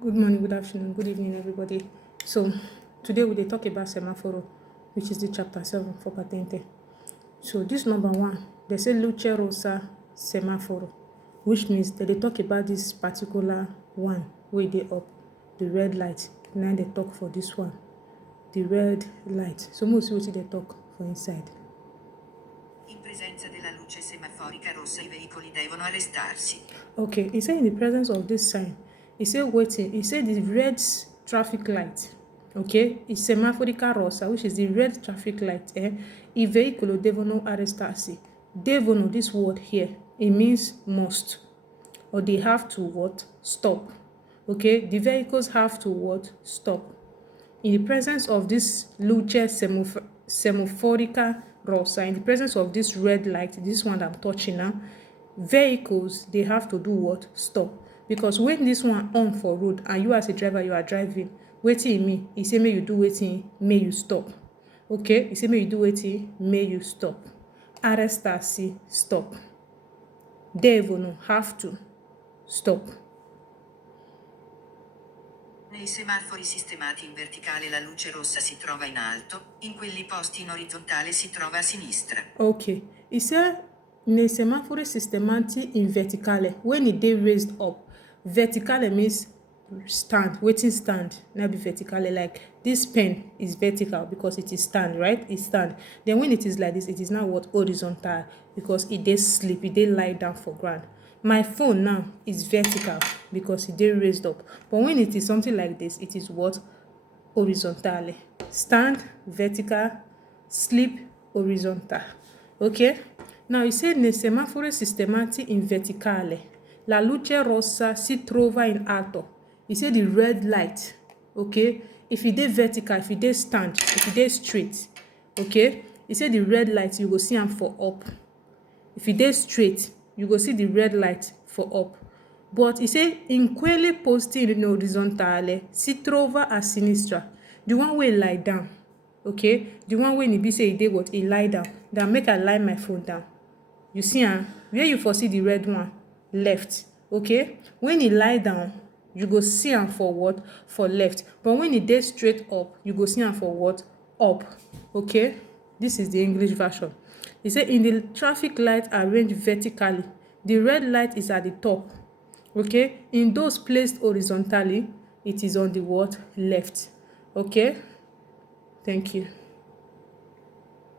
Good morning, good afternoon, good evening, everybody. So, today we will talk about semaforo, which is the chapter 7 for Patente. So, this number 1, they say luce, rossa, semaforo, which means that they talk about this particular one, where they up, the red light. Now they talk for this one, the red light. So, most see what they talk for inside. In presenza della luce semaforica rossa i veicoli devono arrestarsi. Okay, he said in the presence of this sign, he said waiting, he said the red traffic light, okay, is semaforica rossa, which is the red traffic light, I veicolo devono arrestarsi. Devono, this word here, it means must, or they have to what? Stop. Okay, the vehicles have to what? Stop. In the presence of this luce semaforica rossa, in the presence of this red light, this one that I'm touching now, vehicles, they have to do what? Stop. Because when this one on for road and you as a driver, you are driving, wetin e mean? E say may you do wetin, may you stop. Okay, e say may you do wetin, may you stop. Arrestarsi, stop. Devono, have to, stop. Nei semafori sistemati in verticale la luce rossa si trova in alto, in quelli posti in orizzontale si trova a sinistra. Okay, e say nei semafori sistemati in verticale, when e dey raised up, verticale means stand, wetin stand, na be verticale, like this pen is vertical because it is stand, right? It stand. Then when it is like this, it is now what? Horizontal, because e dey sleep, e dey lie down for ground. My phone now is vertical because e dey raised up, but when it is something like this, it is what? Horizontale. Stand, vertical, sleep, horizontal. Okay? Now, he said nei semafori sistemati in verticale, la luce rossa si trova in alto. He said the red light, okay? If e dey vertical, if e dey stand, if e dey straight, okay? He said the red light, you go see am for up. If e dey straight, you go see the red light for up. But he say in quelli posti in orizzontale si trova a sinistra. The one wey lie down, okay? The one wey e be say e dey what? E lie down. Then make I lie my phone down. You see am? Where you for see the red one? Left. Okay? When e lie down, you go see am for what? For left. But when e dey straight up, you go see am for what? Up. Okay? This is the English version. He said in the traffic light arranged vertically, the red light is at the top. Okay? In those placed horizontally, it is on the what? Left. Okay? Thank you.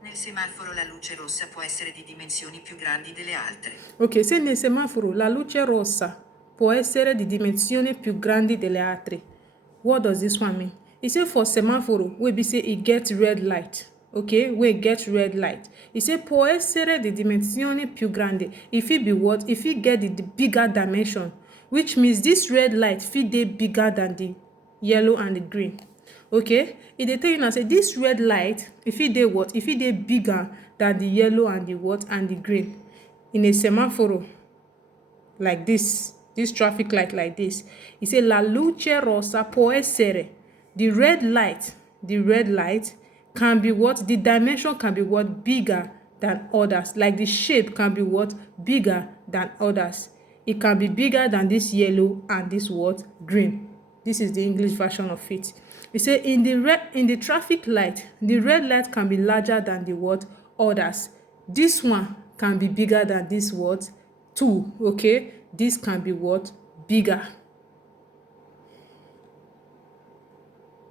Nel semaforo la luce rossa può essere di dimensioni più grandi delle altre. Ok, se nel semaforo la luce rossa può essere di dimensioni più grandi delle altre. What does this one mean? It say for semaforo, wey be say e get red light. Okay, wey get red light. E say può essere di dimensioni più grandi. E fit be what? E fit get the bigger dimension, which means this red light fit dey bigger than the yellow and the green. Okay, e dey tell you now say this red light, e fit dey what? E fit dey bigger than the yellow and the what? And the green. In a semaforo like this traffic light like this, e say la luce rossa può essere, the red light can be what? The dimension can be what? Bigger than others. Like the shape can be what? Bigger than others. It can be bigger than this yellow and this what? Green. This is the English version of it. It say in the traffic light, the red light can be larger than the what? Others. This one can be bigger than this what? Two. Okay? This can be what? Bigger.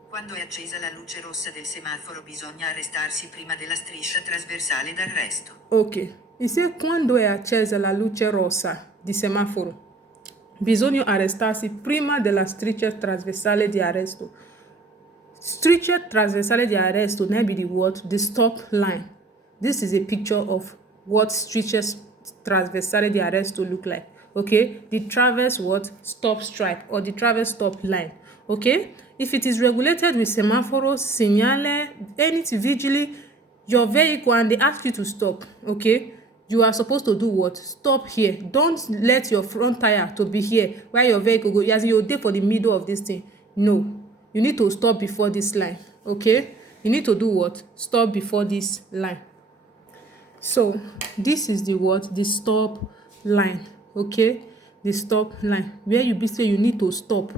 Quando è accesa la luce rossa del semaforo bisogna arrestarsi prima della striscia trasversale d'arresto. Ok. E say quando è accesa la luce rossa di semaforo bisogna arrestarsi prima della striscia trasversale di arresto. Striscia trasversale di arresto now be the what? The stop line. This is a picture of what striscia trasversale di arresto look like. Okay, the traverse what? Stop stripe or the traverse stop line. Okay, if it is regulated with semaforo, segnale, anything vigili, your vehicle and they ask you to stop. Okay, you are supposed to do what? Stop here. Don't let your front tire to be here where your vehicle go. As you're there for the middle of this thing. No, you need to stop before this line. Okay, you need to do what? Stop before this line. So this is the what? The stop line. Okay, the stop line where you be say you need to stop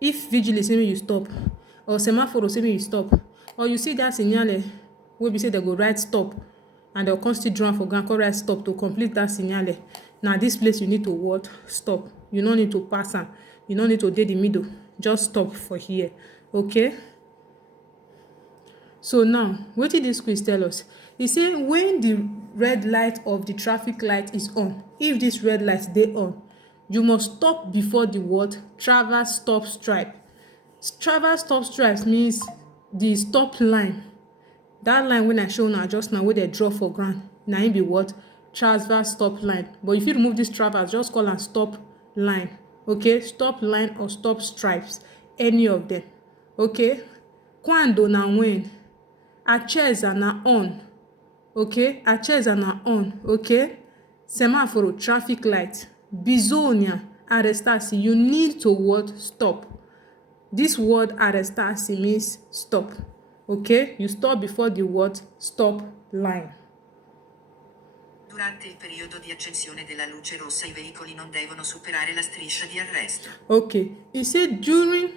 if vigil say make you stop, or semaforo say make you stop, or you see that signal wey be say dem go write stop and dem come still draw am for ground come write stop to complete that signal, na this place you need to what? Stop. You no need to pass am, you no need to dey the middle, just stop for here. Okay, so now wetin dis quiz tell us? E say when the red light of the traffic light is on, if this red light dey on, you must stop before the what? Traverse stop stripe. Traverse stop stripe means the stop line. That line wey I show una just now wey dem draw for ground, na im be what? Transverse stop line. But if you remove this traverse, just call am stop line. Okay, stop line or stop stripes, any of them. Okay, quando na when, accesa na on. Okay, accesa na on. Okay, semaforo, traffic light, bisogna arrestarsi, you need to what? Stop. This word arrestarsi means stop. Okay, you stop before the what? Stop line. Durante il periodo di accensione della luce rossa i veicoli non devono superare la striscia di arresto. Okay, he said during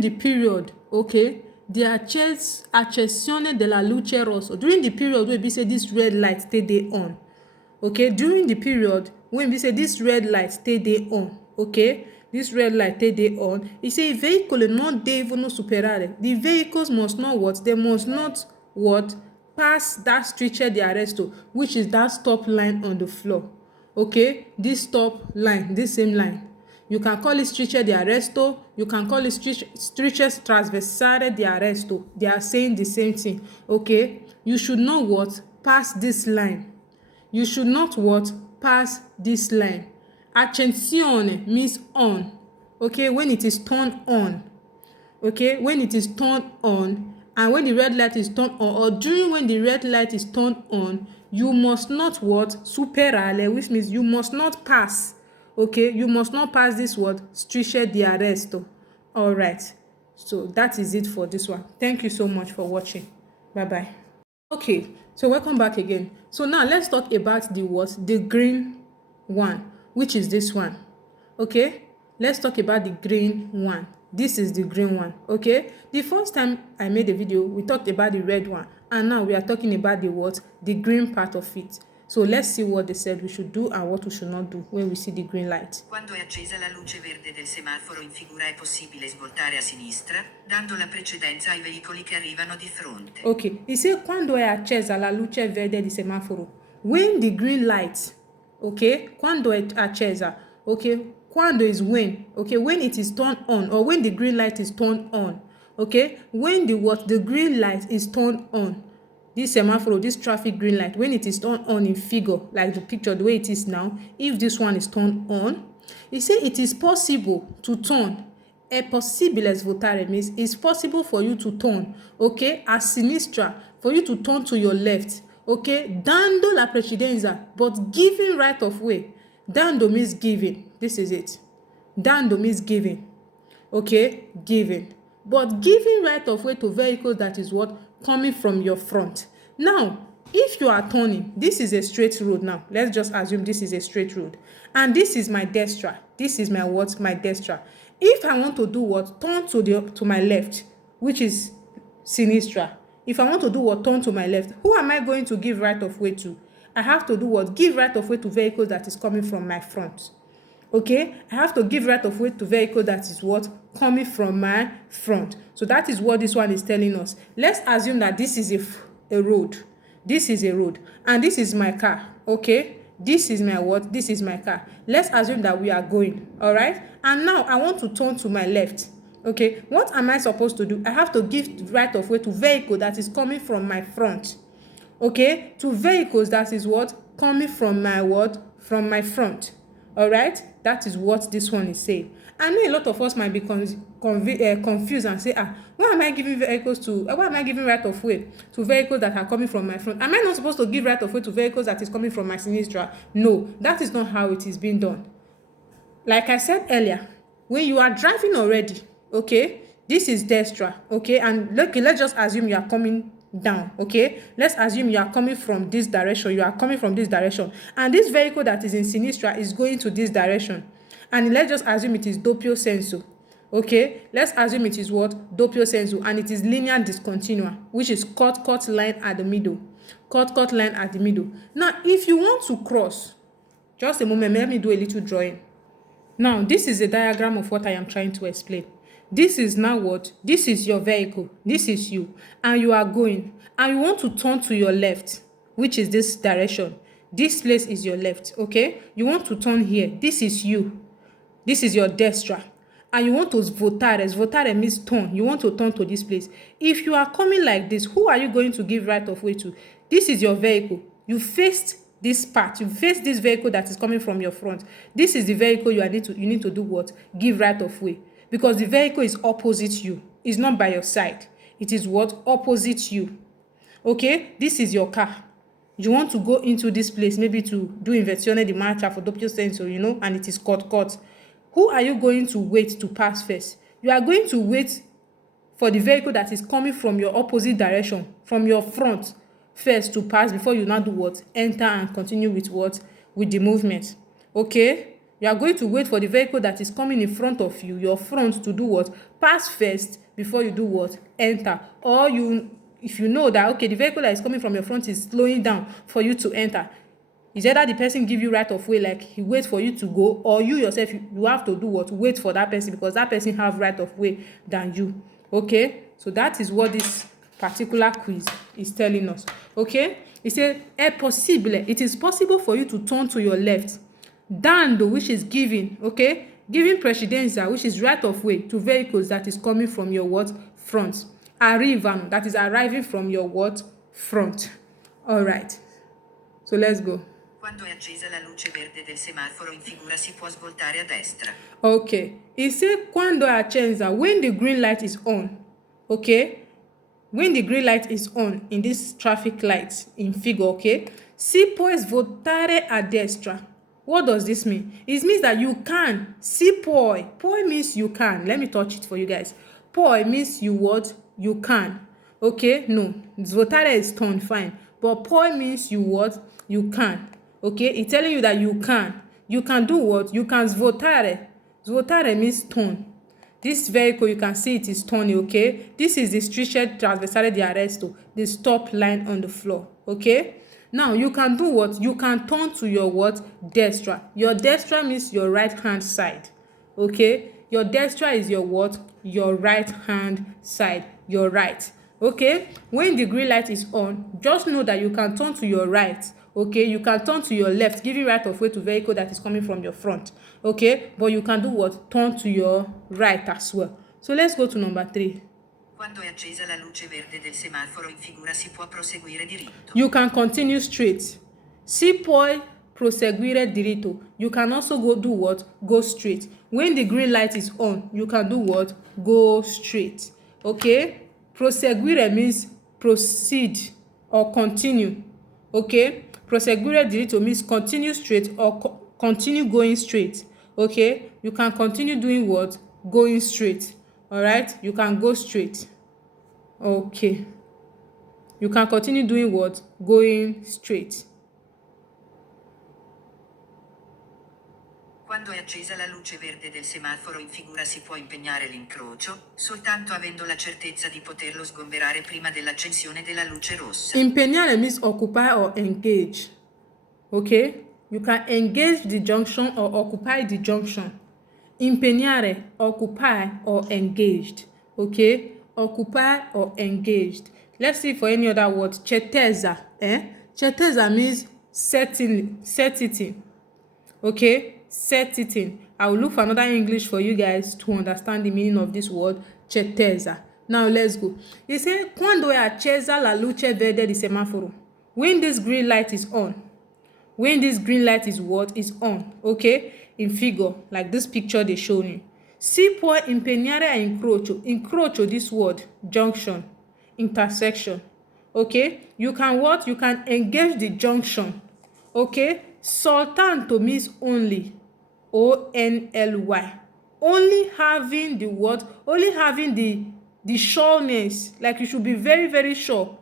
the period, okay, the accensione della luce rossa, during the period wey be say this red light stay dey on. Okay, during the period when be say this red light stay dey on. Okay, this red light stay dey on. He say i veicoli non devono superare. The vehicles must not what? They must not what? Pass that striscia di arresto, which is that stop line on the floor. Okay, this stop line, this same line. You can call it striscia di arresto, you can call it striscia trasversale di arresto. They are saying the same thing. Okay, you should not what? Pass this line. You should not what? Pass this line. Accensione means on. Okay, when it is turned on. Okay, when it is turned on, and when the red light is turned on, or during when the red light is turned on, you must not what? Superare, which means you must not pass. Okay, you must not pass this word? Striscia di arresto. All right, so that is it for this one. Thank you so much for watching. Bye bye. Okay, so welcome back again. So now let's talk about the what? The green one, which is this one. Okay, let's talk about the green one. This is the green one. Okay, the first time I made a video we talked about the red one, and now we are talking about the what? The green part of it. So let's see what they said we should do and what we should not do when we see the green light. Quando è accesa la luce verde del semaforo in figura è possibile svoltare a sinistra, dando la precedenza ai veicoli che arrivano di fronte. Okay, he said quando è accesa la luce verde del semaforo. When the green light, okay, quando è accesa, okay, quando is when, okay, when it is turned on, or when the green light is turned on. Okay, when the what? The green light is turned on. This semaforo, this traffic green light, when it is turned on in figure, like the picture, the way it is now, if this one is turned on, you see it is possible to turn. È possibile svoltare means it's possible for you to turn, okay, a sinistra, for you to turn to your left, okay, dando la precedenza, but giving right of way. Dando means giving. This is it. Dando means giving. Okay, giving. But giving right of way to vehicles that is what? Coming from your front. Now, if you are turning, this is a straight road now. Let's just assume this is a straight road. And this is my destra. This is my what? My destra. If I want to do what? Turn to my left, which is sinistra. If I want to do what? Turn to my left. Who am I going to give right of way to? I have to do what? Give right of way to vehicles that is coming from my front. Okay, I have to give right of way to vehicle that is what? Coming from my front. So that is what this one is telling us. Let's assume that this is a road. This is a road. And this is my car. Okay, this is my what? This is my car. Let's assume that we are going. All right. And now I want to turn to my left. Okay, what am I supposed to do? I have to give right of way to vehicle that is coming from my front. Okay, to vehicles that is what? Coming from my what? From my front. All right, that is what this one is saying. I know a lot of us might be confused and say, why am I giving vehicles to? Why am I giving right of way to vehicles that are coming from my front? Am I not supposed to give right of way to vehicles that is coming from my sinistra? No, that is not how it is being done. Like I said earlier, when you are driving already, okay, this is destra, okay, and look, let's just assume you are coming down. Okay, let's assume you are coming from this direction, and this vehicle that is in sinistra is going to this direction, And let's just assume it is doppio sensu. Okay, let's assume it is what? Doppio sensu, and it is linear discontinua, which is cut line at the middle. Cut line at the middle. Now, if you want to cross, just a moment, let me do a little drawing. Now, this is a diagram of what I am trying to explain. This is now what? This is your vehicle. This is you. And you are going. And you want to turn to your left, which is this direction. This place is your left, okay? You want to turn here. This is you. This is your destra. And you want to votare. Votare means turn. You want to turn to this place. If you are coming like this, who are you going to give right of way to? This is your vehicle. You faced this part. You face this vehicle that is coming from your front. This is the vehicle you need to do what? Give right of way. Because the vehicle is opposite you. It's not by your side. It is what? Opposite you. Okay? This is your car. You want to go into this place, maybe to do inversione di marcia for doppio senso, you know, and it is cut. Who are you going to wait to pass first? You are going to wait for the vehicle that is coming from your opposite direction, from your front first to pass before you now do what? Enter and continue with what? With the movement. Okay? You are going to wait for the vehicle that is coming in front of you, your front, to do what? Pass first before you do what? Enter. Or if you know that, okay, the vehicle that is coming from your front is slowing down for you to enter, is either the person give you right of way, like he waits for you to go, or you yourself, you have to do what? Wait for that person, because that person have right of way than you. Okay? So that is what this particular quiz is telling us. Okay? It said, it is possible for you to turn to your left, dando, which is giving, okay? Giving precedenza, which is right of way to vehicles that is coming from your what? Front. Arrivano, that is arriving from your what? Front. All right. So let's go. Quando è accesa la luce verde del semaforo in figura si può svoltare a destra. Okay. It says quando è accesa, when the green light is on. Okay? When the green light is on in this traffic light in figure, okay? Si può svoltare a destra. What does this mean? It means that you can. Si puoi. Puoi means you can. Let me touch it for you guys. Puoi means you what? You can. Okay? No. Svoltare is turn, fine. But puoi means you what? You can. Okay? It's telling you that you can. You can do what? You can svoltare. Svoltare means turn. This vehicle, you can see it is turning, okay? This is the strisce trasversale di arresto, the stop line on the floor, okay? Now, you can do what? You can turn to your what? Destra. Your destra means your right hand side, okay? Your destra is your what? Your right hand side, your right, okay? When the green light is on, just know that you can turn to your right, okay? You can turn to your left, giving right of way to vehicle that is coming from your front, okay? But you can do what? Turn to your right as well. So let's go to number 3. Quando è accesa la luce verde del semaforo in figura si può proseguire diritto. You can continue straight. Si puoi proseguire diritto. You can also do what? Go straight. When the green light is on, you can do what? Go straight. Okay? Proseguire means proceed or continue. Okay? Proseguire diritto means continue straight or continue going straight. Okay? You can continue doing what? Going straight. Alright? You can go straight. Okay. You can continue doing what? Going straight. Quando è accesa la luce verde del semaforo in figura si può impegnare l'incrocio, soltanto avendo la certezza di poterlo sgomberare prima dell'accensione della luce rossa. Impegnare means occupy or engage. Okay? You can engage the junction or occupy the junction. Impegnare, occupy or engaged. Okay? Occupy or engaged. Let's see for any other word. Certezza. Certezza means certitude. Okay? Certitude. I will look for another English for you guys to understand the meaning of this word, certezza. Now let's go. It says, quando è accesa la luce verde di semaforo. When this green light is on. When this green light is what? Is on. Okay? In figure, like this picture they show you. Si può impegnare a incrocio. Incrocio, this word, junction, intersection. Okay? You can what? You can engage the junction. Okay? Soltanto means only. O-N-L-Y. Only having the what? Only having the sureness. Like you should be very, very sure.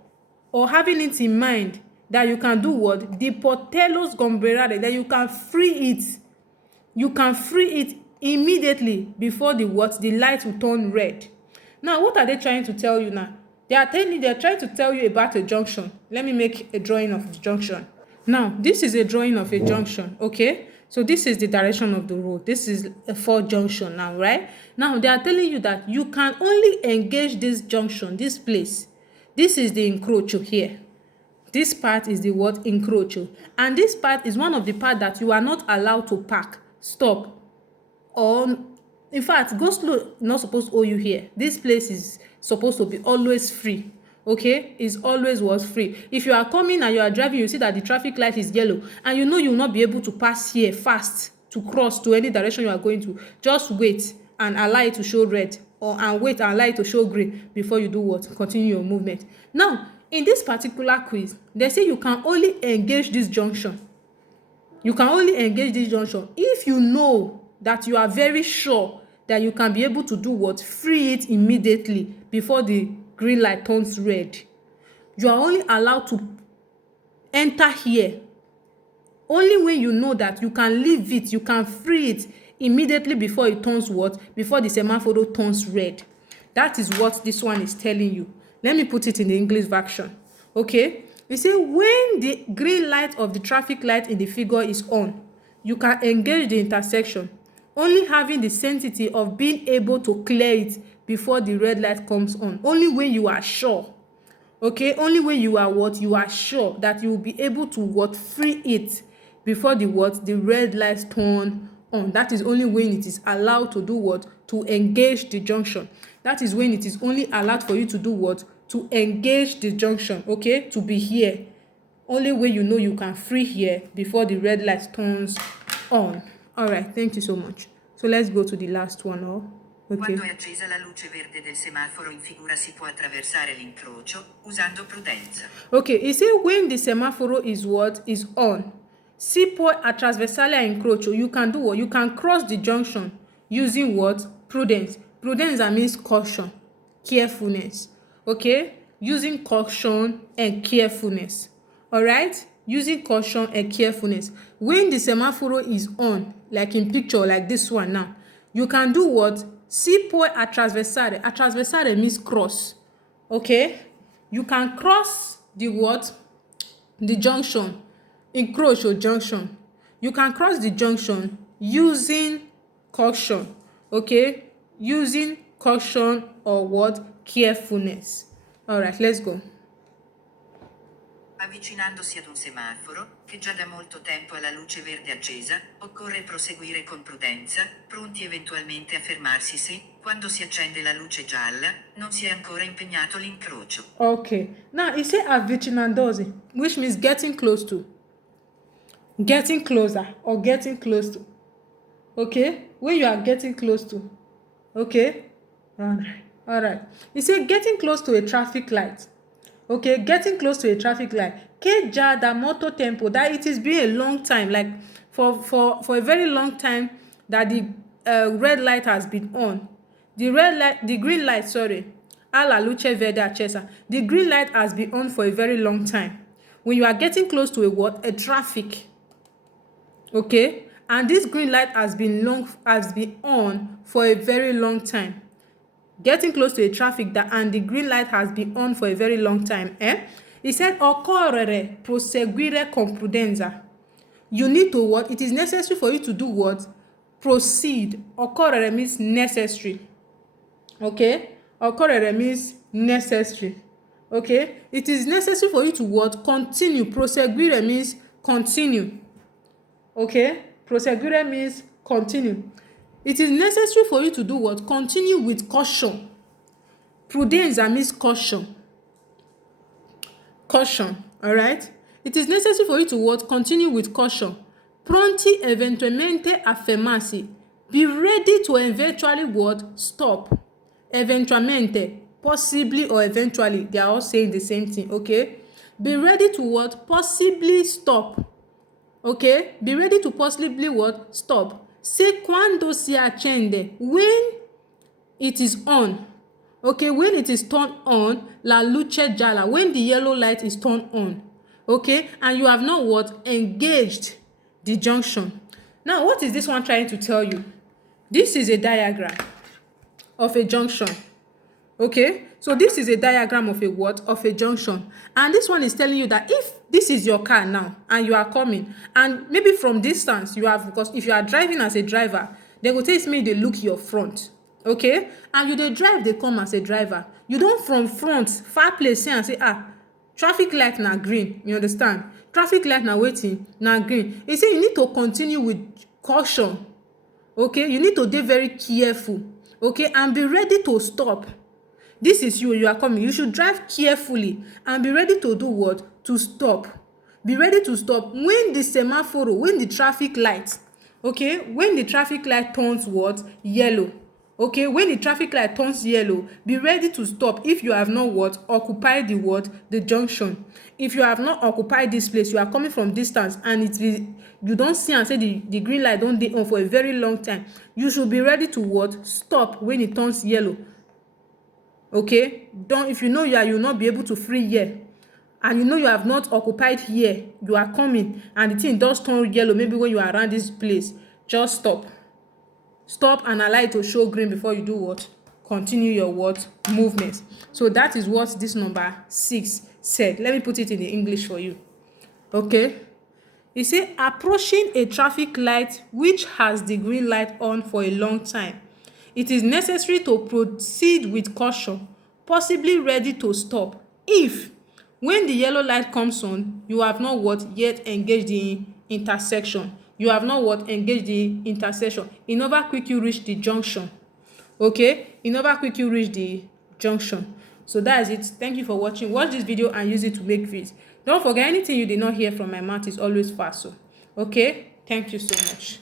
Or having it in mind that you can do what? The potello sgomberare. That you can free it. you can free it immediately before the what? The light will turn red. Now, what are they trying to tell you now? They're trying to tell you about a junction. Let me make a drawing of the junction. Now, this is a drawing of a junction, okay? So this is the direction of the road. This is a 4 junction now, right? Now, they are telling you that you can only engage this junction, this place. This is the encroacho here. This part is the what? Encroacho. And this part is one of the part that you are not allowed to park, stop, or in fact, go slow not supposed to owe you here. This place is supposed to be always free. Okay, it's always was free. If you are coming and you are driving, you see that the traffic light is yellow and you know you will not be able to pass here fast to cross to any direction you are going to. Just wait and allow it to show red, and wait and allow it to show green before you do what? Continue your movement. Now, in this particular quiz, they say you can only engage this junction. You can only engage this junction if you know that you are very sure that you can be able to do what? Free it immediately before the green light turns red. You are only allowed to enter here only when you know that you can leave it, you can free it immediately before it turns what? Before the semaforo turns red. That is what this one is telling you. Let me put it in the English version. Okay? They say when the green light of the traffic light in the figure is on, you can engage the intersection, only having the certainty of being able to clear it before the red light comes on. Only when you are sure. Okay? Only when you are what? You are sure that you will be able to what? Free it before the what? The red light turn on. That is only when it is allowed to do what? To engage the junction. That is when it is only allowed for you to do what? To engage the junction. Okay? To be here. Only when you know you can free here before the red light turns on. All right, thank you so much. So let's go to the last one. Okay. Quando è accesa la luce verde del semaforo in figura si può attraversare l'incrocio usando prudenza. Okay, it says when the semaphore is what? Is on. Si può attraversare l'incrocio. You can do what? You can cross the junction using what? Prudence. Prudence that means caution, carefulness. Okay? Using caution and carefulness. Alright? Using caution and carefulness. When the semaphore is on, like in picture, like this one now, you can do what? Si può attraversare. Attraversare means cross. Okay? You can cross the what? The junction. Incrocio junction. You can cross the junction using caution. Okay? Using caution or what? Carefulness. Alright, let's go. Avvicinandosi ad un semaforo, che già da molto tempo ha la luce verde accesa, occorre proseguire con prudenza, pronti eventualmente a fermarsi se, quando si accende la luce gialla, non si è ancora impegnato l'incrocio. Okay. Now, it says avvicinandosi, which means getting close to. Getting closer or getting close to. Okay? When you are getting close to. Okay? Alright. It says getting close to a traffic light. Okay, getting close to a traffic light. Che già da molto tempo, that it is been a long time, like for a very long time that the red light has been on. The green light, sorry. Alla luce verde accesa. The green light has been on for a very long time. When you are getting close to a what? A traffic. Okay? And this green light has been on for a very long time. Getting close to a traffic and the green light has been on for a very long time. He said, occorrere proseguire con prudenza. You need to what? It is necessary for you to do what? Proceed. Occorrere means necessary. Okay? Occorrere means necessary. Okay? It is necessary for you to what? Continue. Proseguire means continue. Okay? Proseguire means continue. It is necessary for you to do what? Continue with caution. Prudenza means caution. Caution. Alright? It is necessary for you to what? Continue with caution. Pronti eventualmente a fermarsi. Be ready to eventually what? Stop. Eventualmente. Possibly or eventually. They are all saying the same thing. Okay? Be ready to what? Possibly stop. Okay? Be ready to possibly what? Stop. Se quando si accende, when it is on. Okay, when it is turned on, la luce gialla, when the yellow light is turned on. Okay, and you have not what? Engaged the junction. Now, what is this one trying to tell you? This is a diagram of a junction. Okay, so this is a diagram of a what? Of a junction. And this one is telling you that if this is your car now and you are coming, and maybe from distance you have, because if you are driving as a driver, they go tell me they look your front. Okay, and you dey drive, they come as a driver. You don't from front far place say and say, traffic light na green. You understand? Traffic light na wetin? Na green. You say you need to continue with caution. Okay, you need to dey very careful. Okay, and be ready to stop. This is you are coming. You should drive carefully and be ready to do what? To stop. Be ready to stop when the semaforo, when the traffic light, okay, when the traffic light turns what? Yellow. Okay, when the traffic light turns yellow, be ready to stop if you have not what? Occupied the what? The junction. If you have not occupied this place, you are coming from distance and you don't see and say the green light don dey on for a very long time, you should be ready to what? Stop when it turns yellow. Okay, if you know you will not be able to free here, and you know you have not occupied here, you are coming and the thing does turn yellow, maybe when you are around this place, just stop and allow it to show green before you do what? Continue your what? Movement. So that is what this number 6 said. Let me put it in the English for you. Okay, it say approaching a traffic light which has the green light on for a long time, it is necessary to proceed with caution, possibly ready to stop if, when the yellow light comes on, you have not what? Yet engaged the intersection. You have not what? Engaged the intersection. In order quick you reach the junction. Okay, in order quick you reach the junction. So that is it. Thank you for watching. Watch this video and use it to make vids. Don't forget, anything you did not hear from my mouth is always fast. Okay, thank you so much.